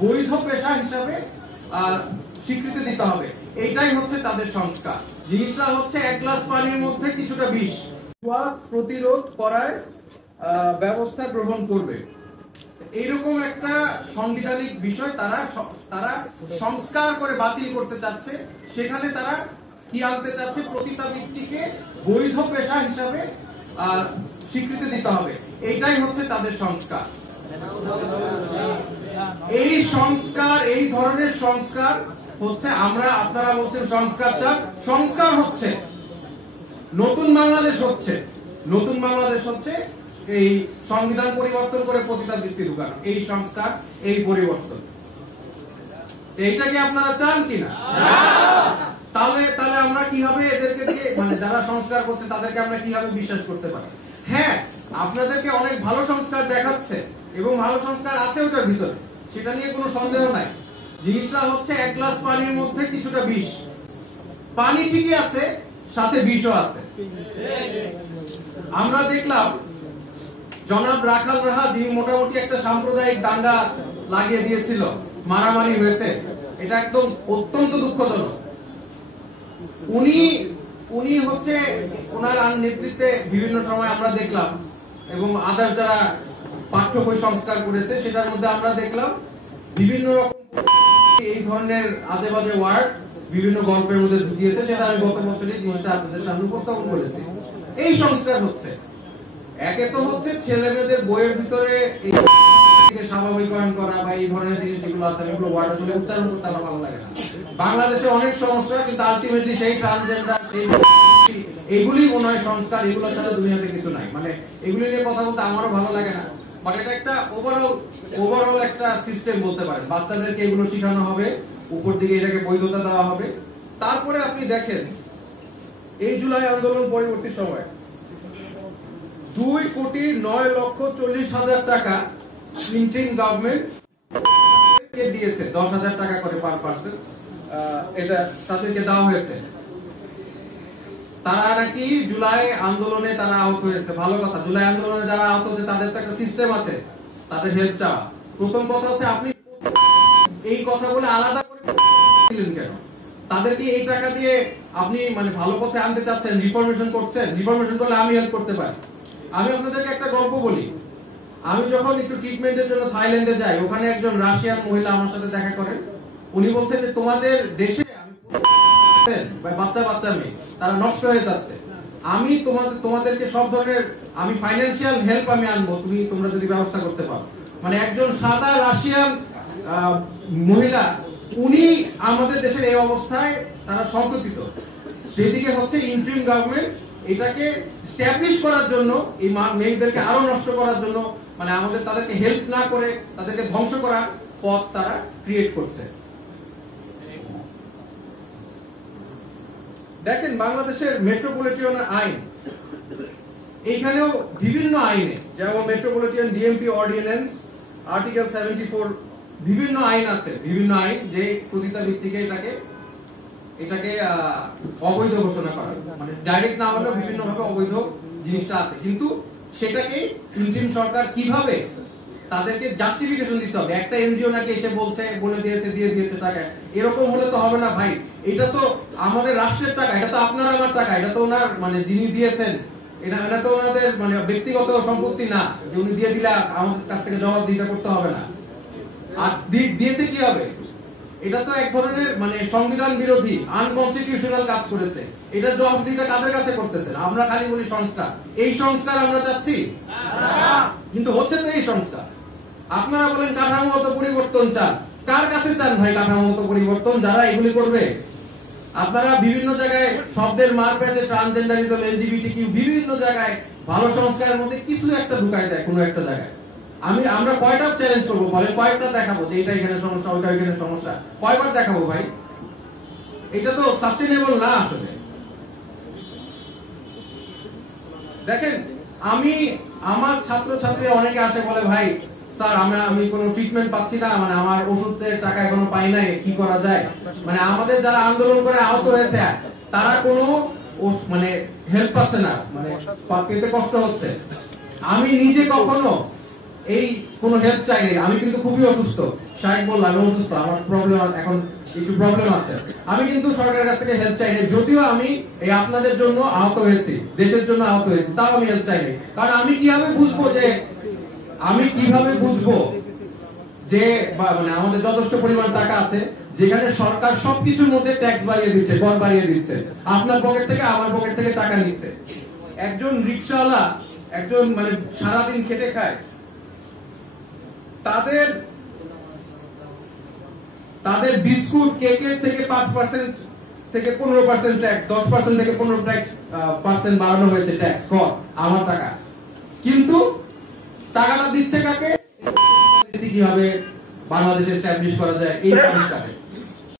বৈধ পেশা হিসাবে স্বীকৃতি দিতে হবে। এইটাই হচ্ছে তাদের সংস্কার। জিনিসটা হচ্ছে এক গ্লাস পানির মধ্যে কিছুটা বিষ প্রতিরোধ করার ব্যবস্থা গ্রহণ করবে। এইরকম একটা সাংবিধানিক বিষয় তারা সংস্কার করে বাতিল করতে চাচ্ছে। সেখানে তারা কি আনতে চাচ্ছে? পতিতাবৃত্তিকে বৈধ পেশা হিসাবে স্বীকৃতি দিতে হবে। এইটাই হচ্ছে তাদের সংস্কার। এই সংস্কার, এই ধরনের সংস্কার হচ্ছে, আপনারা বলছেন সংস্কার চান, সংস্কার হচ্ছে নতুন বাংলাদেশ হচ্ছে। নতুন বাংলাদেশ হচ্ছে এই সংবিধান পরিবর্তন করে পতিতাবৃত্তি ঢুকানো, এই সংস্কার, এই পরিবর্তন। এইটা কি আপনারা চান কিনা? তাহলে আমরা কিভাবে এদেরকে দিয়ে, মানে যারা সংস্কার করছে তাদেরকে আমরা কিভাবে বিশ্বাস করতে পারি? হ্যাঁ, আপনাদেরকে অনেক ভালো সংস্কার দেখাচ্ছে এবং ভালো সংস্কার আছে ওটার ভিতরে, সেটা নিয়ে কোনো সন্দেহ নাই। জিনিসটা হচ্ছে এক গ্লাস পানির মধ্যে কিছুটা বিষ। পানি ঠিকই আছে, সাথে বিষও আছে। আমরা দেখলাম জনাব রাখাল রাহা, যিনি মোটামুটি একটা সাম্প্রদায়িক দাঙ্গা লাগিয়ে দিয়েছিল, মারামারি হয়েছে, এটা একদম অত্যন্ত দুঃখজনক। উনি হচ্ছে ওনার নেতৃত্বে বিভিন্ন সময় আমরা দেখলাম, এবং আদার যারা পাঠ্য বই সংস্কার করেছে সেটার মধ্যে আমরা দেখলাম বিভিন্ন রকম এই ধরনের আজে বাজে ওয়ার্ড বিভিন্ন গল্পের মধ্যে ঢুকিয়েছে। সেটা আমি গত বছরই জিনিসটা আপনাদের সামনে উপস্থাপন করেছি। এই সংস্কার হচ্ছে, একে তো হচ্ছে ছেলে মেয়েদের বইয়ের ভিতরে স্বাভাবিকরণ করা বা এই ধরনের জিনিস যেগুলো আছে, এগুলো ওয়ার্ড আসলে উচ্চারণ করতে আমার ভালো লাগে না। বাংলাদেশে অনেক সমস্যা, কিন্তু আলটিমেটলি সেই ট্রান্সজেন্ডার, সেই এগুলি মনে হয় সংস্কার, এগুলো ছাড়া দুনিয়াতে কিছু নাই। মানে এগুলি নিয়ে কথা বলতে আমারও ভালো লাগে না, বাট এটা একটা ওভারঅল একটা সিস্টেম বলতে পারেন। বাচ্চাদেরকে এগুলো শেখানো হবে, উপর দিকে এটাকে বৈধতা দেওয়া হবে। তারপরে আপনি দেখেন এই জুলাই আন্দোলন পরবর্তী সময় 2,09,40,000 টাকা ইন্টারিম গভর্নমেন্ট দিয়েছে, 10,000 টাকা করে পার পার্সন, এটা তাদেরকে দেওয়া হয়েছে। তারা নাকি জুলাই আন্দোলনে তারা আহত হয়েছে, ভালো কথা। জুলাই আন্দোলনে যারা আহত হয়েছে তাদের তো একটা সিস্টেম আছে, তাদের হেল্প চাওয়া। প্রথম কথা হচ্ছে আপনি এই কথা বলে আলাদা করে দিলেন কেন? তাদেরকে এই টাকা দিয়ে আপনি মানে ভালো পথে আনতে চাচ্ছেন, রিফরমেশন করছেন। রিফরমেশন করলে আমি হেল্প করতে পারি। আমি আপনাদেরকে একটা গল্প বলি। আমি যখন একটু ট্রিটমেন্টের জন্য থাইল্যান্ডে যাই, ওখানে একজন রাশিয়ান মহিলা আমার সাথে দেখা করেন। উনি বলছে যে তোমাদের দেশে বাচ্চা মেয়ে তারা নষ্ট হয়ে যাচ্ছে, আমি তোমাদেরকে সব ধরনের আমি ফাইন্যান্সিয়াল হেল্প আমি আনবো, তোমরা যদি ব্যবস্থা করতে পারো। মানে একজন সাদা রাশিয়ান মহিলা, উনি আমাদের দেশের এই অবস্থায় তারা সংকটিত। সেদিকে হচ্ছে ইন্টারিম গভর্নমেন্ট এটাকে স্ট্যাবলিশ করার জন্য, এই মেয়েদেরকে আরো নষ্ট করার জন্য, মানে আমাদের তাদেরকে হেল্প না করে তাদেরকে ধ্বংস করার পথ তারা ক্রিয়েট করছে। দেখেন বাংলাদেশের মেট্রোপলিটন আইন, এইখানেও বিভিন্ন আইনে, যেমন মেট্রোপলিটন ডিএমপি অর্ডিন্যান্স আর্টিকেল 74, বিভিন্ন আইন আছে, বিভিন্ন আইন যে পতিতাবৃত্তিকে এটাকে অবৈধ ঘোষণা করা, মানে ডাইরেক্ট না হলেও বিভিন্ন ভাবে অবৈধ জিনিসটা আছে। কিন্তু সেটাকে ইন্টারিম সরকার কিভাবে তাদেরকে জাস্টিফিকেশন দিতে হবে। একটা এনজিও নাকি এসে দিয়ে দিয়েছে টাকা, এরকম হলে তো হবে না ভাই। এটা তো আমাদের রাষ্ট্রের টাকা, এটা তো আপনার আমার টাকা, এটা তো ওনার মানে যিনি দিয়েছেন, এটা তো ওনাদের মানে ব্যক্তিগত সম্পত্তি না যে উনি দিয়ে দিলে আমাদের কাছ থেকে জবাবদিহিতা করতে হবে না। আর দিয়েছে কি হবে? এটা তো এক ধরনের মানে সংবিধান বিরোধী, আনকনস্টিটিউশনাল কাজ করেছে। এটার জবাবদিহিতা কাদের কাছে করতেছেন? আমরা খালি বলি সংস্কার। এই সংস্কার আমরা চাচ্ছি, কিন্তু হচ্ছে তো এই সংস্কার। আপনারা বলেন কাঠামোগত পরিবর্তন চান, কার কাছে চান ভাই কাঠামোগত পরিবর্তন? যারা এগুলি করবে। আপনারা বিভিন্ন জায়গায় শব্দের মার পেয়েছে, ট্রান্সজেন্ডারিজম, এলজিবিটিকিউ, বিভিন্ন জায়গায় ভালো সংস্কারের মধ্যে কিছু একটা ঢুকায় যায় কোনো একটা জায়গায়। আমরা কয়টা চ্যালেঞ্জ করবো বলেন? কয়টা দেখাবো যে এটা এখানে সমস্যা, ওইটা এখানে সমস্যা? কয়বার দেখাবো ভাই? এটা তো সাস্টেনেবল না আসলে। দেখেন আমার ছাত্রছাত্রীরা অনেকে আসে বলে ভাই স্যার আমি কোনো ট্রিটমেন্ট পাচ্ছি না, মানে আমার ওষুধের টাকা এখনো পাই নাই, কি করা যায়? মানে আমাদের যারা আন্দোলন করে আহত হয়েছে তারা কোনো মানে হেল্প পাচ্ছে না, মানে পেতে কষ্ট হচ্ছে। আমি নিজে কখনো এই কোনো হেল্প চাই নাই। আমি কিন্তু খুবই অসুস্থ, শাহেক বলল আমি অসুস্থ, আমার প্রবলেম এখন একটু প্রবলেম আছে, আমি কিন্তু সরকারের কাছ থেকে হেল্প চাই নাই। যদিও আমি এই আপনাদের জন্য আহত হয়েছি, দেশের জন্য আহত হয়েছি, তাও আমি হেল্প চাই নাই। কারণ আমি কিভাবে বুঝবো যে মানে আমাদের যথেষ্ট পরিমাণ টাকা আছে যেখানে সরকার সবকিছুর মধ্যে ট্যাক্স বাড়িয়ে দিচ্ছে, কর বাড়িয়ে দিচ্ছে, আপনার পকেট থেকে আমার পকেট থেকে টাকা নিচ্ছে। একজন রিকশাওয়ালা, একজন মানে সারাদিন খেটে খায়, তাদের বিস্কুট কেকের থেকে 5% থেকে 15% ট্যাক্স, 10% থেকে 15% বাড়ানো হয়েছে ট্যাক্স, কর আমার টাকা। কিন্তু টাকাটা দিচ্ছে কাকে? কিভাবে বাংলাদেশে এস্টাবলিশ করা যায় এই জিনিসটাকে